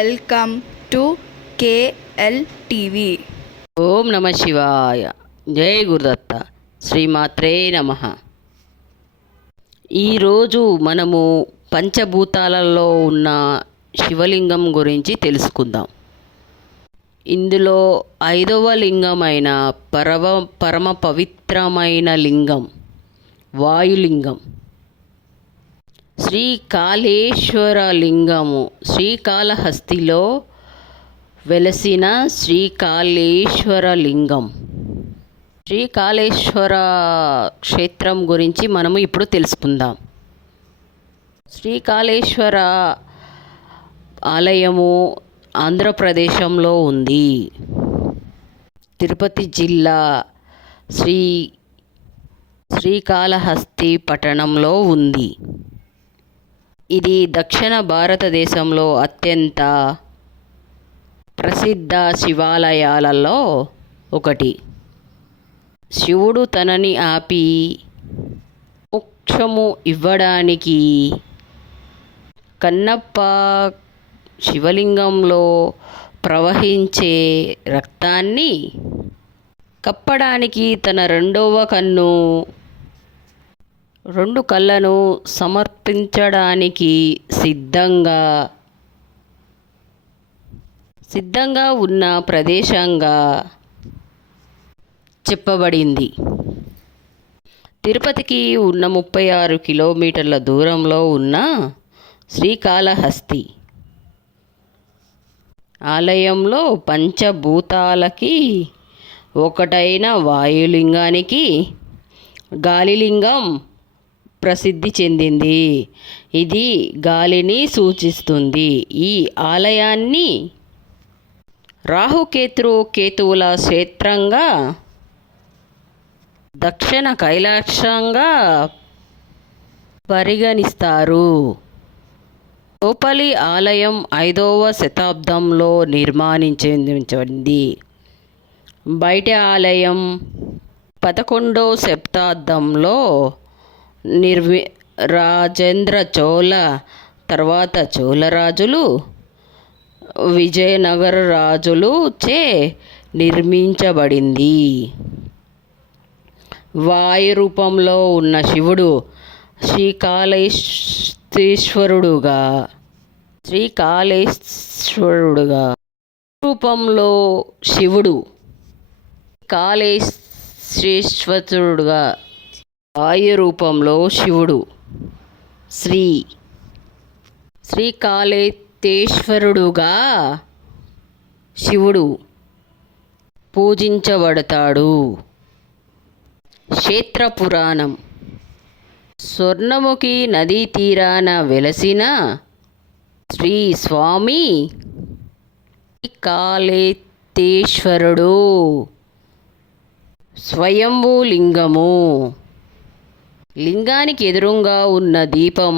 Welcome to KLTV. ఓం నమ శివాయ. జై గురుదత్త. శ్రీమాత్రే నమ. ఈరోజు మనము పంచభూతాలలో ఉన్న శివలింగం గురించి తెలుసుకుందాం. ఇందులో 5వ లింగమైన పరమ పవిత్రమైన లింగం వాయులింగం. శ్రీకాళేశ్వర లింగము శ్రీకాళహస్తిలో వెలసిన శ్రీకాళేశ్వర లింగం. శ్రీకాళేశ్వర క్షేత్రం గురించి మనము ఇప్పుడు తెలుసుకుందాం. శ్రీకాళేశ్వర ఆలయము ఆంధ్రప్రదేశంలో ఉంది. తిరుపతి జిల్లా శ్రీకాళహస్తి పట్టణంలో ఉంది. ఇది దక్షిణ భారతదేశంలో అత్యంత ప్రసిద్ధ శివాలయాలలో ఒకటి. శివుడు తనని ఆపి మోక్షము ఇవ్వడానికి కన్నప్ప శివలింగంలో ప్రవహించే రక్తాన్ని కప్పడానికి తన రెండు కళ్ళను సమర్పించడానికి సిద్ధంగా ఉన్న ప్రదేశంగా చెప్పబడింది. తిరుపతికి ఉన్న 36 కిలోమీటర్ల దూరంలో ఉన్న శ్రీకాళహస్తి ఆలయంలో పంచభూతాలకి ఒకటైన వాయులింగానికి గాలిలింగం ప్రసిద్ధి చెందింది. ఇది గాలిని సూచిస్తుంది. ఈ ఆలయాన్ని రాహుకేతువుల క్షేత్రంగా దక్షిణ కైలాసంగా పరిగణిస్తారు. లోపలి ఆలయం 5వ శతాబ్దంలో నిర్మించబడింది. బయటి ఆలయం 11వ శతాబ్దంలో రాజేంద్ర చోళ తర్వాత చోళరాజులు విజయనగర రాజులు చే నిర్మించబడింది. వాయు రూపంలో ఉన్న శివుడు శ్రీకాళేశ్వరుడుగా రూపంలో శివుడు కాళేశ్వరుడుగా వాయు రూపంలో శివుడు శ్రీకాళేశ్వరుడుగా శివుడు పూజించబడతాడు. క్షేత్ర పురాణం. స్వర్ణముఖి నదీ తీరాన వెలసిన శ్రీ స్వామి కాళేశ్వరుడు స్వయంభూ లింగము. లింగానికి ఎదురుగా ఉన్న దీపం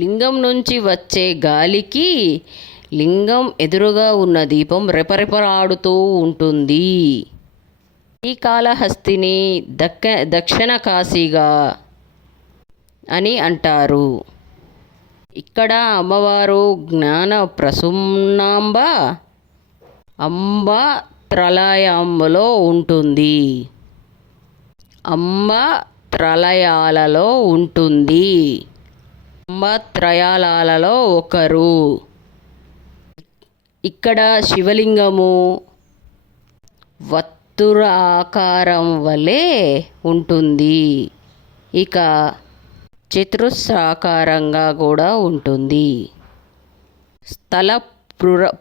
లింగం నుంచి వచ్చే గాలికి లింగం ఎదురుగా ఉన్న దీపం రెపరెపలాడుతూ ఉంటుంది. శ్రీకాళహస్తిని దక్షిణ కాశీగా అని అంటారు. ఇక్కడ అమ్మవారు జ్ఞాన ప్రసూనాంబ అంబ త్రలయంలో ఉంటుంది. అంబ త్రయాలలో ఒకరు. ఇక్కడ శివలింగము వత్తుర ఆకారం వలె ఉంటుంది. ఇక చతురస్రాకారంగా కూడా ఉంటుంది. స్థల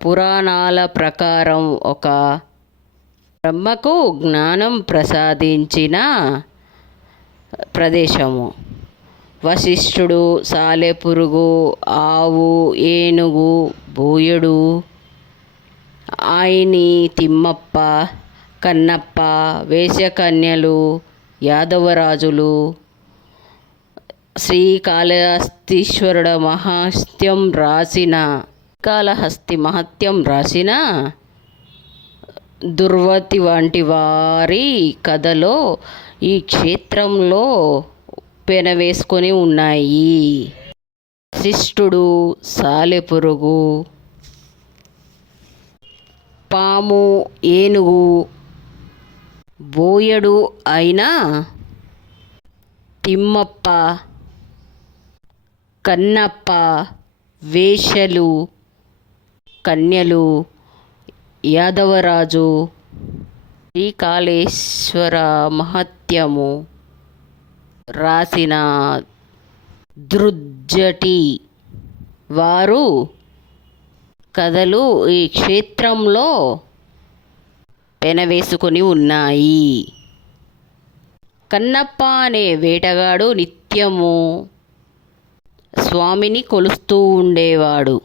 పురాణాల ప్రకారం ఒక బ్రహ్మకు జ్ఞానం ప్రసాదించిన ప్రదేశము. వశిష్ఠుడు, సాలెపురుగు, ఆవు, ఏనుగు, బూయడు, ఆయని, తిమ్మప్ప, కన్నప్ప, వేశ్యకన్యలు, యాదవరాజులు శ్రీకాళహస్తీశ్వరుడు కాళహస్తి మహత్యం రాసిన దుర్వతి వంటి వారి కథలో ఈ క్షేత్రంలో పెనవేసుకొని ఉన్నాయి. వశిష్ఠుడు, సాలెపురుగు, పాము, ఏనుగు, బోయడు అయిన తిమ్మప్ప, కన్నప్ప, వేశ్యలు, కన్యలు, యాదవరాజు, శ్రీకాళేశ్వర మహత్యము రాసిన దృజ్జటి వారు కథలు ఈ క్షేత్రంలో పెనవేసుకొని ఉన్నాయి. కన్నప్ప అనే వేటగాడు నిత్యము స్వామిని కొలుస్తూ ఉండేవాడు.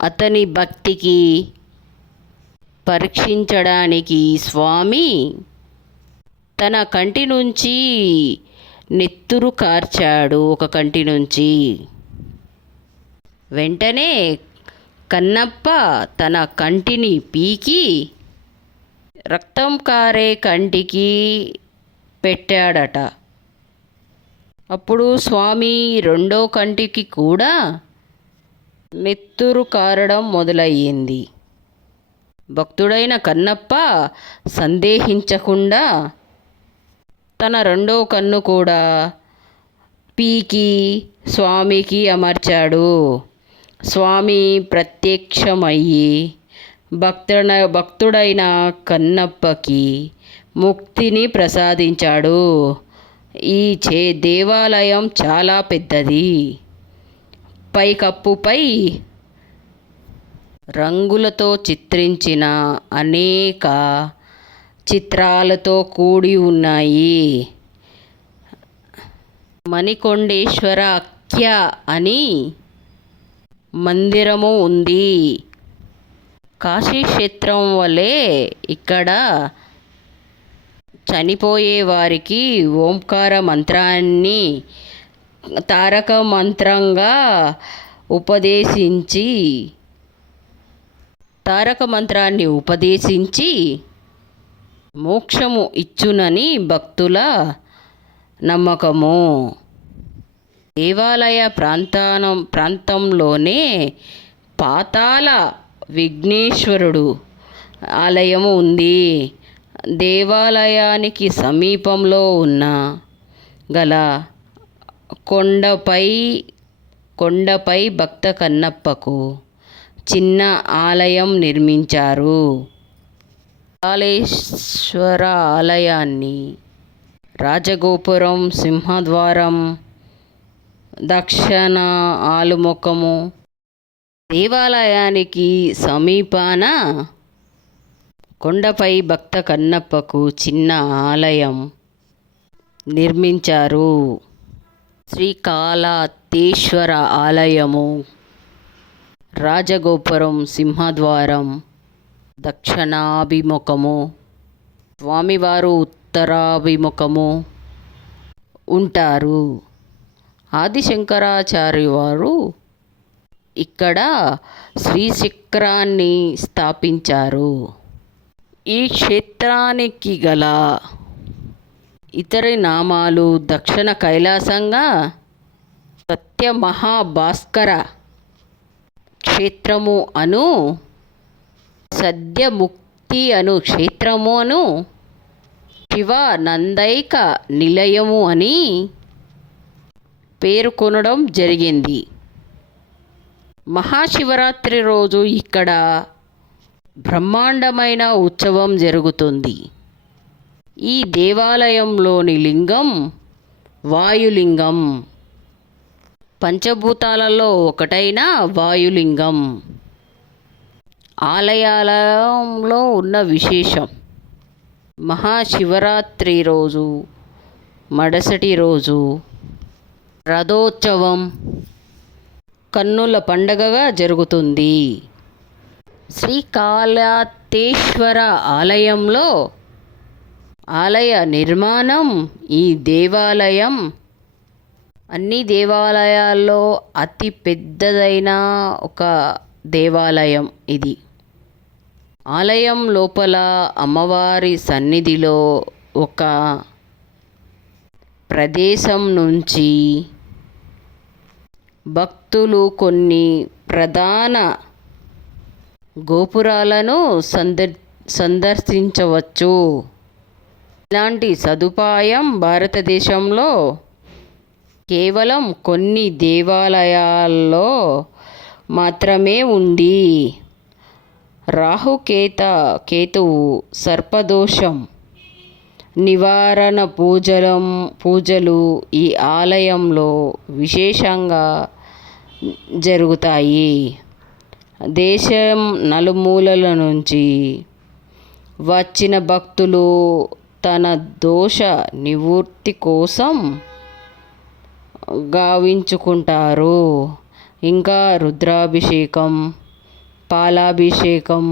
అతని భక్తికి పరీక్షించడానికి స్వామి తన కంటి నుంచి నెత్తురు కార్చాడు. ఒక కంటి నుంచి. వెంటనే కన్నప్ప తన కంటిని పీకి రక్తం కారే కంటికి పెట్టాడట. అప్పుడు స్వామి రెండో కంటికి కూడా నెత్తురు కారడం మొదలయ్యింది. భక్తుడైన కన్నప్ప సందేహించకుండా తన రెండో కన్ను కూడా పీకి స్వామికి అమర్చాడు. స్వామి ప్రత్యక్షమయ్యి భక్తుడైన కన్నప్పకి ముక్తిని ప్రసాదించాడు. ఈ దేవాలయం చాలా పెద్దది. పైకప్పుపై రంగులతో చిత్రించిన అనేక చిత్రాలతో కూడి ఉన్నాయి. మణికొండేశ్వర అఖ్య అని మందిరము ఉంది. కాశీ క్షేత్రం వలె ఇక్కడ చనిపోయే వారికి ఓంకార మంత్రాన్ని తారక మంత్రంగా ఉపదేశించి మోక్షము ఇచ్చునని భక్తుల నమ్మకము. దేవాలయ ప్రాంతంలోనే పాతాళ విఘ్నేశ్వరుడు ఆలయము ఉంది. దేవాలయానికి సమీపంలో ఉన్న గల కొండపై భక్త కన్నప్పకు చిన్న ఆలయం నిర్మించారు. కాళేశ్వర ఆలయాన్ని రాజగోపురం, సింహద్వారం, దక్షిణ ఆలుముఖము, దేవాలయానికి సమీపాన కొండపై భక్త కన్నప్పకు చిన్న ఆలయం నిర్మించారు. శ్రీకాళహస్తీశ్వర ఆలయము రాజగోపురం, సింహద్వారం దక్షిణాభిముఖము, స్వామివారు ఉత్తరాభిముఖము ఉంటారు. ఆదిశంకరాచార్య వారు ఇక్కడ శ్రీచక్రాన్ని స్థాపించారు. ఈ క్షేత్రానికి గల ఇతర నామాలు దక్షిణ కైలాసంగా సత్యమహాభాస్కర క్షేత్రము అను, సద్యముక్తి అను క్షేత్రము అను, శివానందైక నిలయము అని పేర్కొనడం జరిగింది. మహాశివరాత్రి రోజు ఇక్కడ బ్రహ్మాండమైన ఉత్సవం జరుగుతుంది. ఈ దేవాలయంలోని లింగం వాయులింగం. పంచభూతాలలో ఒకటైన వాయులింగం. ఆలయంలో ఉన్న విశేషం: మహాశివరాత్రి రోజు మరుసటి రోజు రథోత్సవం కన్నుల పండగగా జరుగుతుంది. శ్రీకాళహస్తీశ్వర ఆలయంలో ఆలయ నిర్మాణం ఈ దేవాలయం అన్ని దేవాలయాల్లో అతి పెద్దదైన ఒక దేవాలయం ఇది. ఆలయం లోపల అమ్మవారి సన్నిధిలో ఒక ప్రదేశం నుంచి భక్తులు కొన్ని ప్రధాన గోపురాలను సందర్శించవచ్చు. ఇలాంటి సదుపాయం భారతదేశంలో కేవలం కొన్ని దేవాలయాల్లో మాత్రమే ఉంది. కేతువు సర్పదోషం నివారణ పూజలు ఈ ఆలయంలో విశేషంగా జరుగుతాయి. దేశం నలుమూలల నుంచి వచ్చిన భక్తులు తన దోష నివృత్తి కోసం గావించుకుంటారు. ఇంకా రుద్రాభిషేకం, పాలాభిషేకం,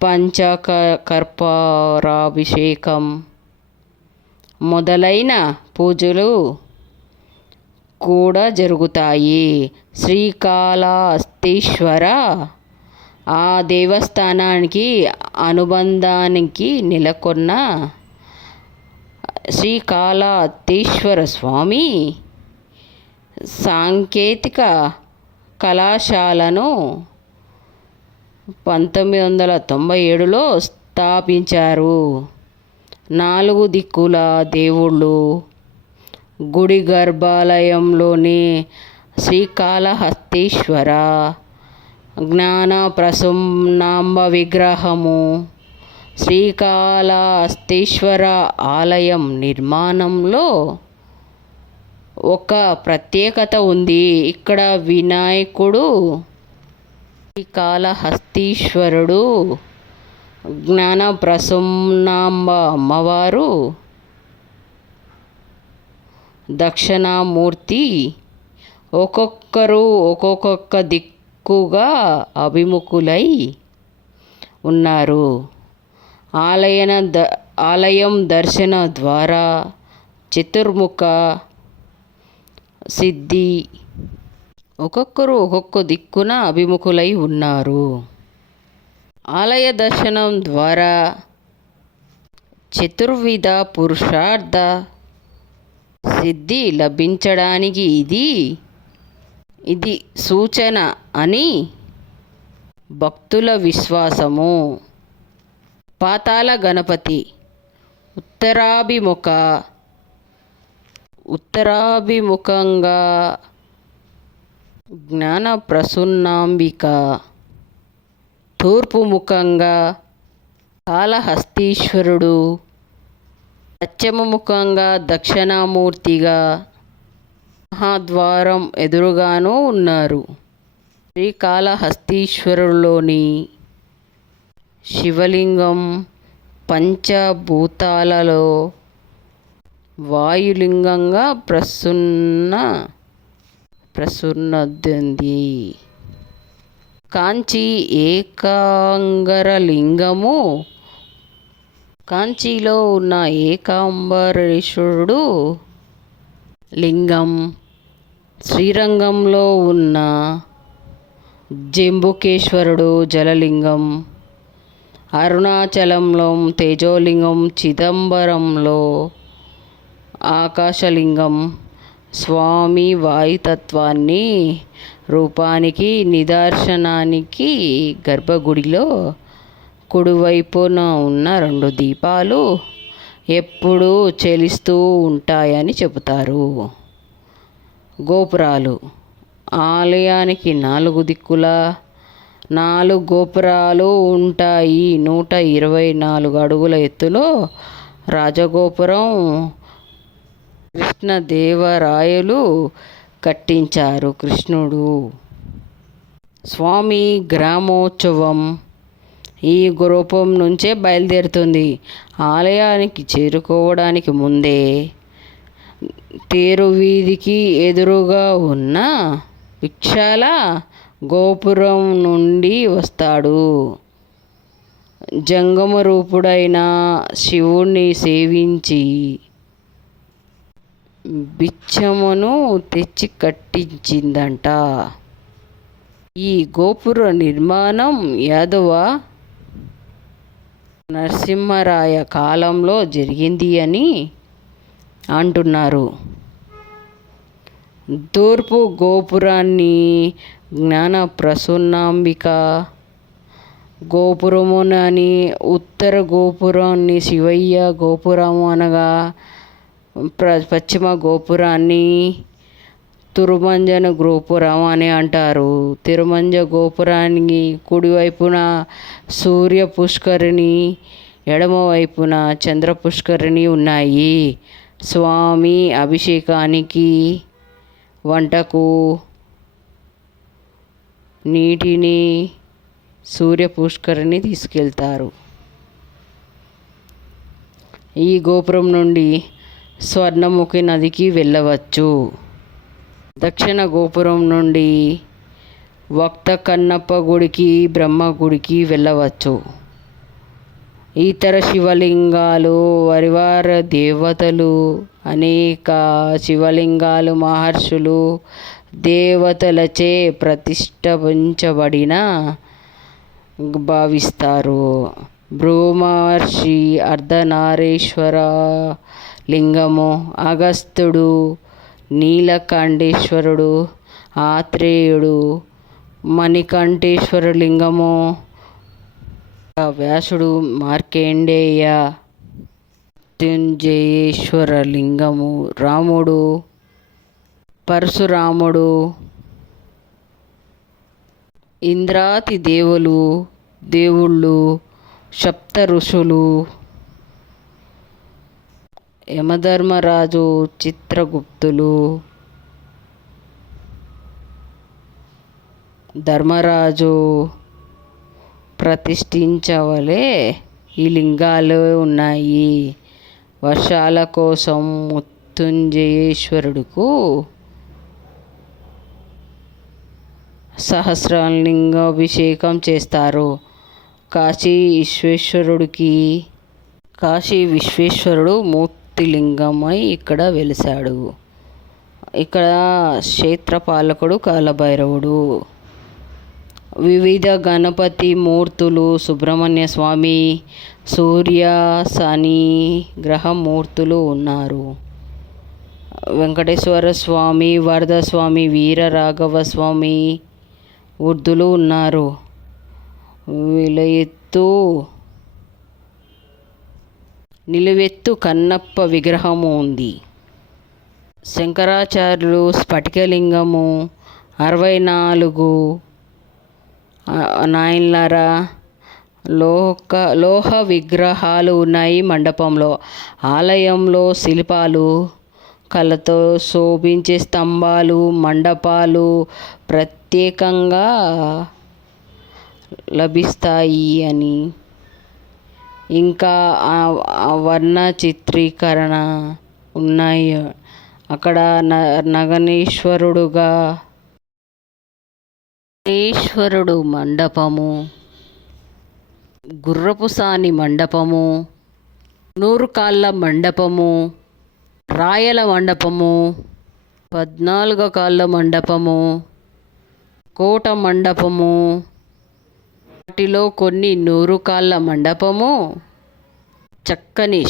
పంచకర్పూరాభిషేకం మొదలైన పూజలు కూడా జరుగుతాయి. శ్రీకాళహస్తీశ్వర ఆ దేవస్థానానికి అనుబంధానికి నెలకొన్న శ్రీకాళహస్తీశ్వర స్వామి సాంకేతిక కళాశాలను 1997లో స్థాపించారు. 4 దిక్కుల దేవుళ్ళు గుడి గర్భాలయంలోని శ్రీకాళహస్తీశ్వర జ్ఞాన ప్రసన్నాంబ విగ్రహము. శ్రీకాళహస్తీశ్వర ఆలయం నిర్మాణంలో ఒక ప్రత్యేకత ఉంది. ఇక్కడ వినాయకుడు, శ్రీకాళహస్తీశ్వరుడు, జ్ఞాన ప్రసన్నాంబ అమ్మవారు, దక్షిణామూర్తి ఒక్కొక్కరు ఒక్కొక్క దిక్కుగా అభిముఖులై ఉన్నారు. ఆలయం దర్శన ద్వారా చతుర్ముఖ సిద్ధి. ఒక్కొక్కరు ఒక్కొక్క దిక్కున అభిముఖులై ఉన్నారు. ఆలయ దర్శనం ద్వారా చతుర్విధ పురుషార్థ సిద్ధి లభించడానికి ఇది సూచన అని భక్తుల విశ్వాసము. పాతాళ గణపతి ఉత్తరాభిముఖంగా జ్ఞాన ప్రసన్నాంబిక, తూర్పుముఖంగా కాళహస్తీశ్వరుడు, పశ్చిమముఖంగా దక్షిణామూర్తిగా మహాద్వారం ఎదురుగాను ఉన్నారు. శ్రీకాళహస్తీశ్వరులోని శివలింగం పంచభూతాలలో వాయులింగంగా ప్రసన్నొంది. కాంచీ ఏకాంబరలింగము కాంచీలో ఉన్న ఏకాంబరేశ్వరుడు లింగం, శ్రీరంగంలో ఉన్న జంబుకేశ్వరుడు జలలింగం, అరుణాచలంలో తేజోలింగం, చిదంబరంలో ఆకాశలింగం. స్వామి వాయుతత్వాన్ని రూపానికి నిదర్శనానికి గర్భగుడిలో కుడివైపున ఉన్న 2 దీపాలు ఎప్పుడూ చెలిస్తూ ఉంటాయని చెబుతారు. గోపురాలు ఆలయానికి 4 దిక్కులా 4 గోపురాలు ఉంటాయి. 124 అడుగుల ఎత్తులో రాజగోపురం కృష్ణదేవరాయలు కట్టించారు. కృష్ణుడు స్వామి గ్రామోత్సవం ఈ రూపం నుంచే బయలుదేరుతుంది. ఆలయానికి చేరుకోవడానికి ముందే తేరు వీధికి ఎదురుగా ఉన్న విశాల గోపురం నుండి వస్తాడు. జంగమ రూపుడైన శివుణ్ణి సేవించి బిచ్చమును తెచ్చి కట్టించిందంట. ఈ గోపుర నిర్మాణం యాదవ నరసింహరాయ కాలంలో జరిగింది అని అంటున్నారు. తూర్పు గోపురాన్ని జ్ఞాన ప్రసూనాంబిక గోపురమునని ఉత్తర గోపురాన్ని శివయ్య గోపురము అనగా పశ్చిమ గోపురాన్ని తిరుమంజన గోపురం అని అంటారు. తిరుమంజ గోపురానికి కుడివైపున సూర్య పుష్కరిణి, ఎడమవైపున చంద్ర పుష్కరిణి ఉన్నాయి. స్వామి అభిషేకానికి వంటకు నీటిని సూర్య పుష్కరిణి తీసుకెళ్తారు. ఈ గోపురం నుండి స్వర్ణముఖి నదికి వెళ్ళవచ్చు. దక్షిణ గోపురం నుండి వక్త కన్నప్ప గుడికి, బ్రహ్మ గుడికి వెళ్ళవచ్చు. ఇతర శివలింగాలు, పరివార దేవతలు, అనేక శివలింగాలు మహర్షులు దేవతలచే ప్రతిష్ఠించబడిన భావిస్తారు. భృమహర్షి అర్ధనారీశ్వర లింగము, అగస్త్యుడు, నీలకంఠేశ్వరుడు, ఆత్రేయుడు, మణికంఠేశ్వర లింగము, వ్యాసుడు, మార్కండేయ, మృత్యుంజయేశ్వర లింగము, రాముడు, పరశురాముడు, ఇంద్రాది దేవుళ్ళు, సప్త ఋషులు, యమధర్మరాజు, చిత్రగుప్తులు, ధర్మరాజు ప్రతిష్ఠించవలే ఈ లింగాలు ఉన్నాయి. వర్షాల కోసం మృత్యుంజయేశ్వరుడుకు సహస్రలింగాభిషేకం చేస్తారు. కాశీ విశ్వేశ్వరుడు మూర్తిలింగమై ఇక్కడ వెలిశాడు. ఇక్కడ క్షేత్రపాలకుడు కాలభైరవుడు. వివిధ గణపతి మూర్తులు, సుబ్రహ్మణ్య స్వామి, సూర్య, శని గ్రహమూర్తులు ఉన్నారు. వెంకటేశ్వర స్వామి, వరద స్వామి, వీర రాఘవ స్వామి వృద్ధులు ఉన్నారు. నిలువెత్తు కన్నప్ప విగ్రహము ఉంది. శంకరాచార్యులు స్ఫటికలింగము, 64 నాయన్లర లోహ విగ్రహాలు ఉన్నాయి మండపంలో. ఆలయంలో శిల్పాలు, కళతో శోభించే స్తంభాలు, మండపాలు ప్రత్యేకంగా లభిస్తాయి అని, ఇంకా వర్ణ చిత్రీకరణ ఉన్నాయి. అక్కడ నగనేశ్వరుడు మండపము, గుర్రపు సాని మండపము, 100 కాళ్ళ మండపము, రాయల మండపము, 14 కాళ్ళ మండపము, కోట మండపము, వాటిలో కొన్ని 100 కాళ్ళ మండపము, చక్కని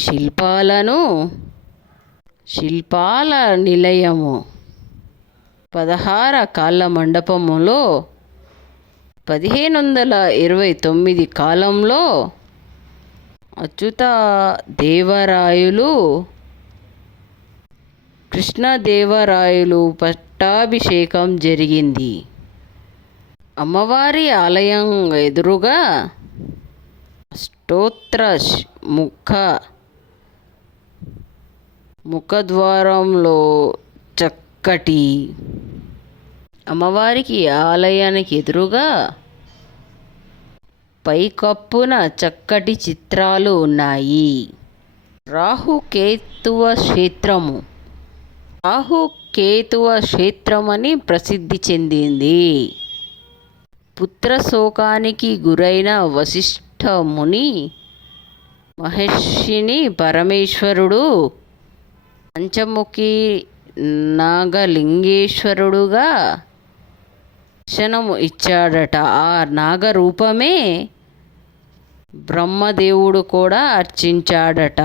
శిల్పాల నిలయము, 16 కాళ్ళ మండపములో 1529 కాలంలో అచ్యుత దేవరాయలు, కృష్ణదేవరాయలు పట్టాభిషేకం జరిగింది. అమ్మవారి ఆలయం ఎదురుగా స్తోత్ర ముఖద్వారంలో చక్కటి అమ్మవారికి ఆలయానికి ఎదురుగా పైకప్పున చక్కటి చిత్రాలు ఉన్నాయి. రాహుకేతువ క్షేత్రమని ప్రసిద్ధి చెందింది. పుత్రశోకానికి గురైన వశిష్ఠ ముని మహర్షిని పరమేశ్వరుడు పంచముఖి నాగలింగేశ్వరుడుగా దర్శనము ఇచ్చాడట. ఆ నాగరూపమే బ్రహ్మదేవుడు కూడా అర్చించాడట.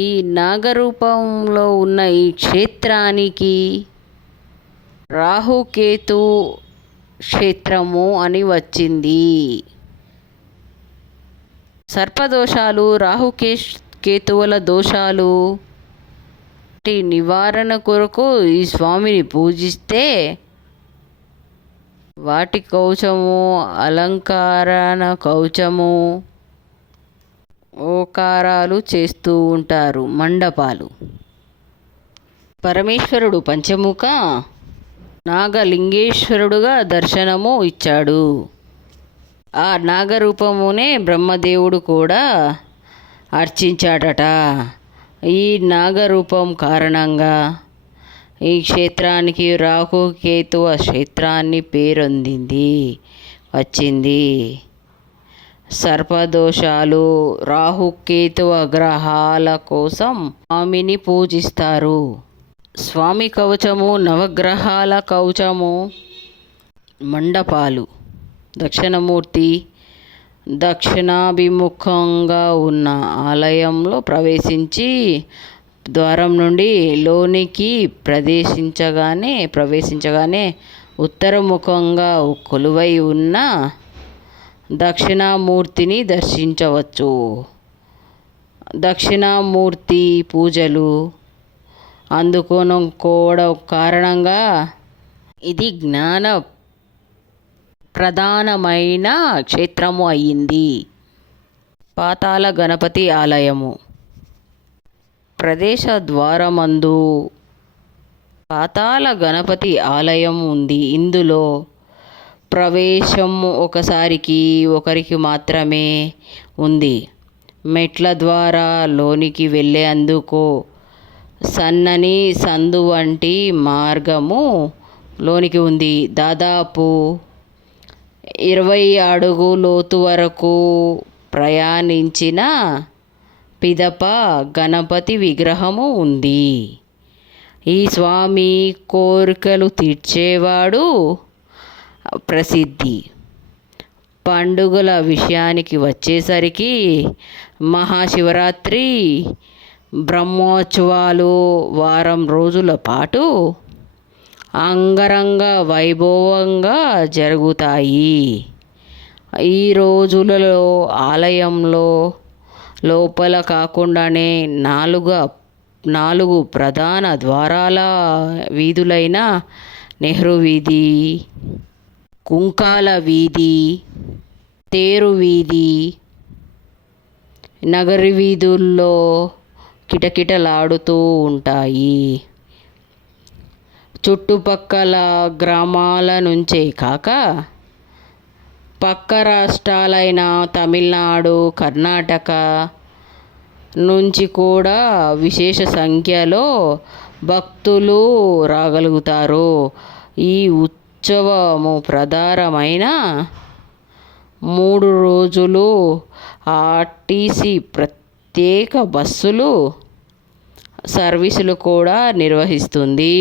ఈ నాగరూపంలో ఉన్న ఈ క్షేత్రానికి రాహుకేతు క్షేత్రము అని వచ్చింది. సర్పదోషాలు, కేతువుల దోషాలు నివారణ కొరకు ఈ స్వామిని పూజిస్తే వాటి కవచము, అలంకరణ కవచము, ఓకారాలు చేస్తూ ఉంటారు మండపాలు. పరమేశ్వరుడు పంచముఖ నాగలింగేశ్వరుడుగా దర్శనము ఇచ్చాడు. ఆ నాగరూపమునే బ్రహ్మదేవుడు కూడా అర్చించాడట. ఈ నాగరూపం కారణంగా ఈ క్షేత్రానికి రాహుకేతువ క్షేత్రాన్ని పేరొందింది వచ్చింది. సర్పదోషాలు, రాహుకేతువ గ్రహాల కోసం స్వామిని పూజిస్తారు. స్వామి కవచము, నవగ్రహాల కవచము, మండపాలు. దక్షిణమూర్తి దక్షిణాభిముఖంగా ఉన్న ఆలయంలో ప్రవేశించి ద్వారం నుండి లోనికి ప్రవేశించగానే ఉత్తరముఖంగా కొలువై ఉన్న దక్షిణామూర్తిని దర్శించవచ్చు. దక్షిణామూర్తి పూజలు అందుకోవడం కారణంగా ఇది జ్ఞాన ప్రధానమైన క్షేత్రము అయ్యింది. పాతాళ గణపతి ఆలయము. ప్రదేశ ద్వారమందు పాతాళ గణపతి ఆలయం ఉంది. ఇందులో ప్రవేశం ఒకరికి మాత్రమే ఉంది. మెట్ల ద్వారా లోనికి వెళ్ళేందుకు సన్నని సందు వంటి మార్గము లోనికి ఉంది. దాదాపు 20 అడుగు లోతు వరకు ప్రయాణించిన పిదప గణపతి విగ్రహము ఉంది. ఈ స్వామి కోరికలు తీర్చేవాడు ప్రసిద్ధి. పండుగల విషయానికి వచ్చేసరికి మహాశివరాత్రి బ్రహ్మోత్సవాలు వారం రోజుల పాటు అంగరంగ వైభవంగా జరుగుతాయి. ఈ రోజులలో ఆలయంలో లోపల కాకుండానే 4 ప్రధాన ద్వారాల వీధులైన నెహ్రూ వీధి, కుంకాల వీధి, తేరు వీధి, నగరి వీధుల్లో కిటకిటలాడుతూ ఉంటాయి. చుట్టుపక్కల గ్రామాల నుంచే కాక పక్క రాష్ట్రాలైన తమిళనాడు, కర్ణాటక నుంచి కూడా విశేష సంఖ్యలో భక్తులు రాగలుగుతారు. ఈ ఉత్సవము ప్రధానమైన 3 రోజులు ఆర్టీసీ ప్రత్యేక బస్సులు సర్వీసులు కూడా నిర్వహిస్తుంది.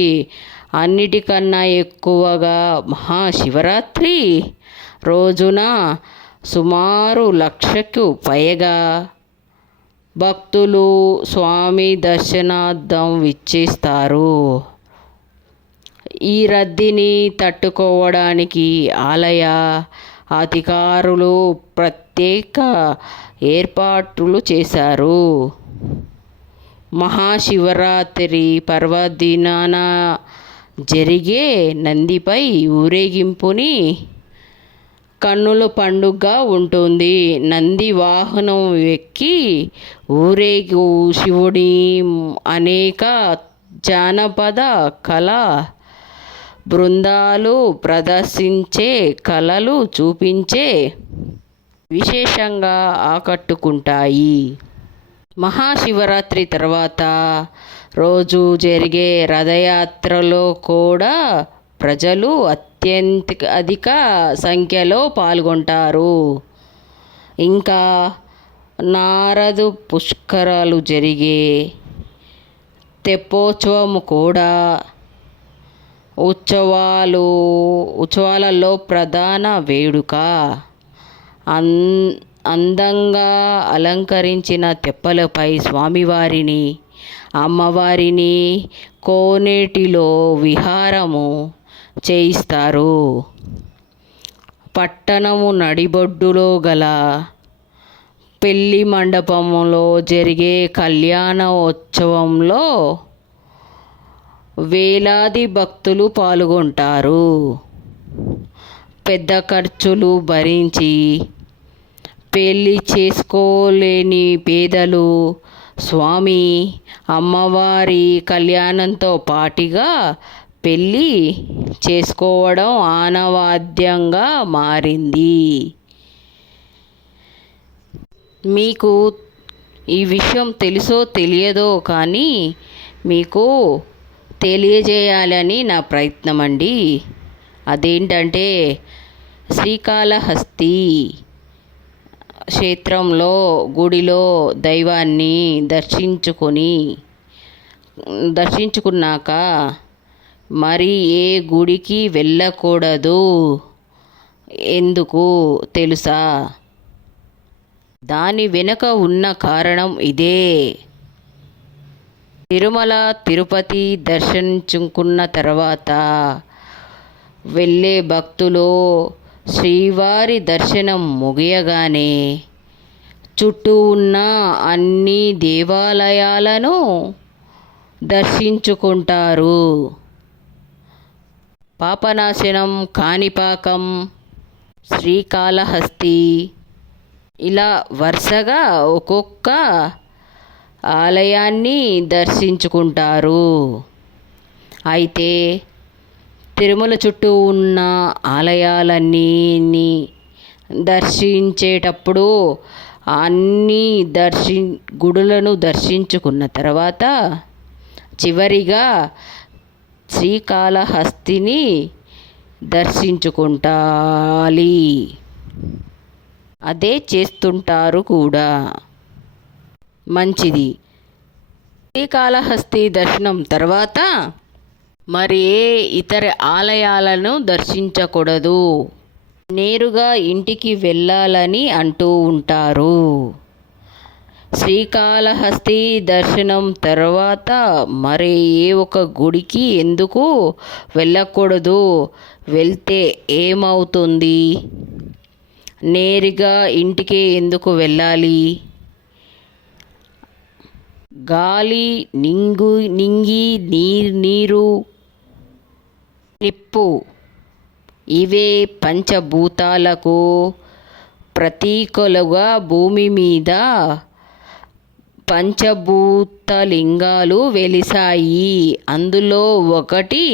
అన్నిటికన్నా ఎక్కువగా మహాశివరాత్రి రోజున సుమారు 1,00,000కు పైగా భక్తులు స్వామి దర్శనార్థం విచ్చేస్తారు. ఈ రద్దీని తట్టుకోవడానికి ఆలయ అధికారులు ప్రత్యేక ఏర్పాట్లు చేశారు. మహాశివరాత్రి పర్వదినాన జరిగే నందిపై ఊరేగింపుని కన్నుల పండుగగా ఉంటుంది. నంది వాహనం ఎక్కి ఊరేగు శివుడి అనేక జానపద కళా బృందాలు ప్రదర్శించే కళలు చూపించే విశేషంగా ఆకట్టుకుంటాయి. మహాశివరాత్రి తర్వాత రోజు జరిగే రథయాత్రలో కూడా ప్రజలు అధిక సంఖ్యలో పాల్గొంటారు. ఇంకా నారదు పుష్కరాలు జరిగే తెప్పోత్సవం కూడా ఉత్సవాలలో ప్రధాన వేడుక. అందంగా అలంకరించిన తెప్పలపై స్వామివారిని, అమ్మవారిని కోనేటిలో విహారము చేయిస్తారు. పట్టణము నడిబొడ్డులో గల పెళ్లి మండపంలో జరిగే కళ్యాణోత్సవంలో వేలాది భక్తులు పాల్గొంటారు. పెద్ద ఖర్చులు భరించి పెళ్లి చేసుకోలేని పేదలు స్వామి అమ్మవారి కళ్యాణంతో పాటుగా పెళ్ళి చేసుకోవడం ఆనవాయితీగా మారింది. మీకు ఈ విషయం తెలుసో తెలియదో కానీ మీకు తెలియజేయాలని నా ప్రయత్నం అండి. అదేంటంటే శ్రీకాళహస్తి క్షేత్రంలో గుడిలో దైవాన్ని దర్శించుకున్నాక మరి ఏ గుడికి వెళ్ళకూడదు, ఎందుకు తెలుసా? దాని వెనుక ఉన్న కారణం ఇదే. తిరుమల తిరుపతి దర్శించుకున్న తర్వాత వెళ్ళే భక్తులు శ్రీవారి దర్శనం ముగియగానే చుట్టూ ఉన్న అన్ని దేవాలయాలను దర్శించుకుంటారు. పాపనాశనం, కాణిపాకం, శ్రీకాళహస్తి ఇలా వరుసగా ఒక్కొక్క ఆలయాన్ని దర్శించుకుంటారు. అయితే తిరుమల చుట్టూ ఉన్న ఆలయాలన్నీ దర్శించేటప్పుడు అన్ని గుడులను దర్శించుకున్న తర్వాత చివరిగా శ్రీకాళహస్తిని దర్శించుకుంటాలి. అదే చేస్తుంటారు కూడా. మంచిది. శ్రీకాళహస్తి దర్శనం తర్వాత మరి ఏ ఇతర ఆలయాలను దర్శించకూడదు, నేరుగా ఇంటికి వెళ్ళాలని అంటూ ఉంటారు. శ్రీకాళహస్తి దర్శనం తర్వాత మరి ఏ ఒక గుడికి ఎందుకు వెళ్ళకూడదు, వెళ్తే ఏమవుతుంది, నేరుగా ఇంటికే ఎందుకు వెళ్ళాలి? గాలి, నింగి, నీరు, నిప్పు ఇవే పంచభూతాలకు ప్రతీకలుగా భూమి మీద పంచభూతలింగాలు వెలిశాయి. అందులో ఒకటి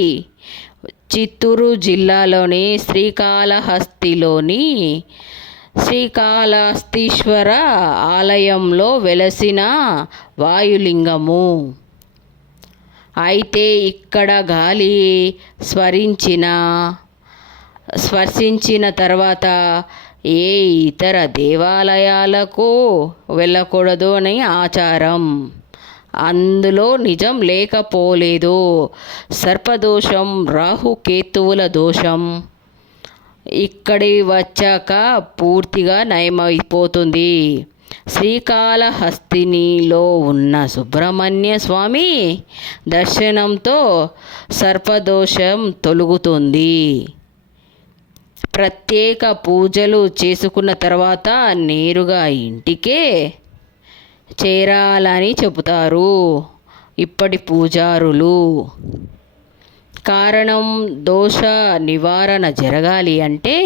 చిత్తూరు జిల్లాలోని శ్రీకాళహస్తిలోని శ్రీకాళహస్తీశ్వర ఆలయంలో వెలసిన వాయులింగము. అయితే ఇక్కడ గాలి స్పర్శించిన తర్వాత ఏ ఇతర దేవాలయాలకు వెళ్ళకూడదు అని ఆచారం. అందులో నిజం లేకపోలేదు. సర్పదోషం, రాహుకేతువుల దోషం ఇక్కడి వచ్చాక పూర్తిగా నయమైపోతుంది. శ్రీకాళహస్తిలో ఉన్న సుబ్రహ్మణ్య స్వామి దర్శనంతో సర్పదోషం తొలగుతుంది. ప్రత్యేక పూజలు చేసుకున్న తర్వాత నేరుగా ఇంటికే చేరాలని చెబుతారు ఇప్పటి పూజారులు. కారణం, దోష నివారణ జరగాలి అంటే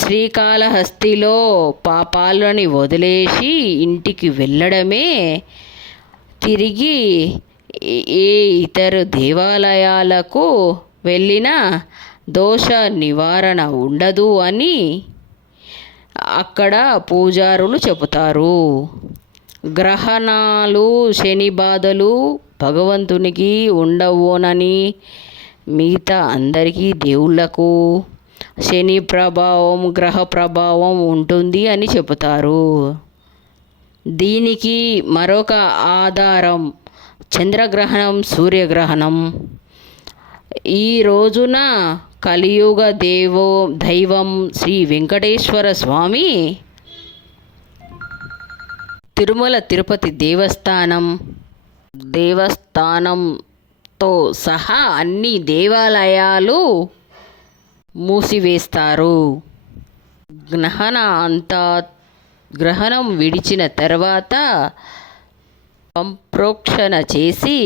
శ్రీకాళహస్తిలో పాపాలని వదిలేసి ఇంటికి వెళ్ళడమే. తిరిగి ఏ ఇతర దేవాలయాలకు వెళ్ళినా దోష నివారణ ఉండదు అని అక్కడ పూజారులు చెబుతారు. గ్రహణాలు, శని బాధలు భగవంతునికి ఉండవోనని మిగతా అందరికీ దేవుళ్లకు శని ప్రభావం, గ్రహ ప్రభావం ఉంటుంది అని చెబుతారు. దీనికి మరొక ఆధారం చంద్రగ్రహణం, సూర్యగ్రహణం. ఈ రోజున కలియుగ దైవం శ్రీ వెంకటేశ్వర స్వామి తిరుమల తిరుపతి దేవస్థానం తో సహా అన్ని దేవాలయాలు మూసివేస్తారు. గ్రహణం విడిచిన తర్వాత సంప్రోక్షణ చేసి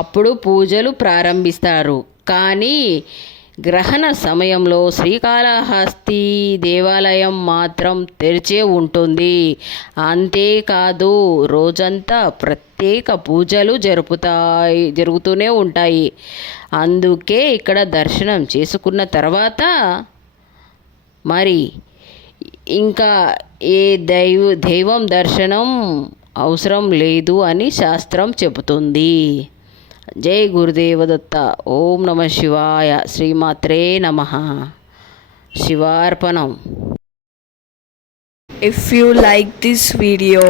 అప్పుడు పూజలు ప్రారంభిస్తారు. కానీ గ్రహణ సమయంలో శ్రీకాళహస్తి దేవాలయం మాత్రం తెరిచే ఉంటుంది. అంతేకాదు రోజంతా ప్రత్యేక పూజలు జరుగుతూనే ఉంటాయి. అందుకే ఇక్కడ దర్శనం చేసుకున్న తర్వాత మరి ఇంకా ఏ దైవం దర్శనం అవసరం లేదు అని శాస్త్రం చెబుతుంది. జై గురుదేవదత్త. ఓం నమ శివాయ. శ్రీమాత్రే నమః. శివార్పణం. If you like this video,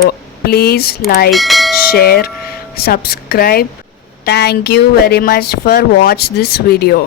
please like, share, subscribe. Thank you very much for watch this video.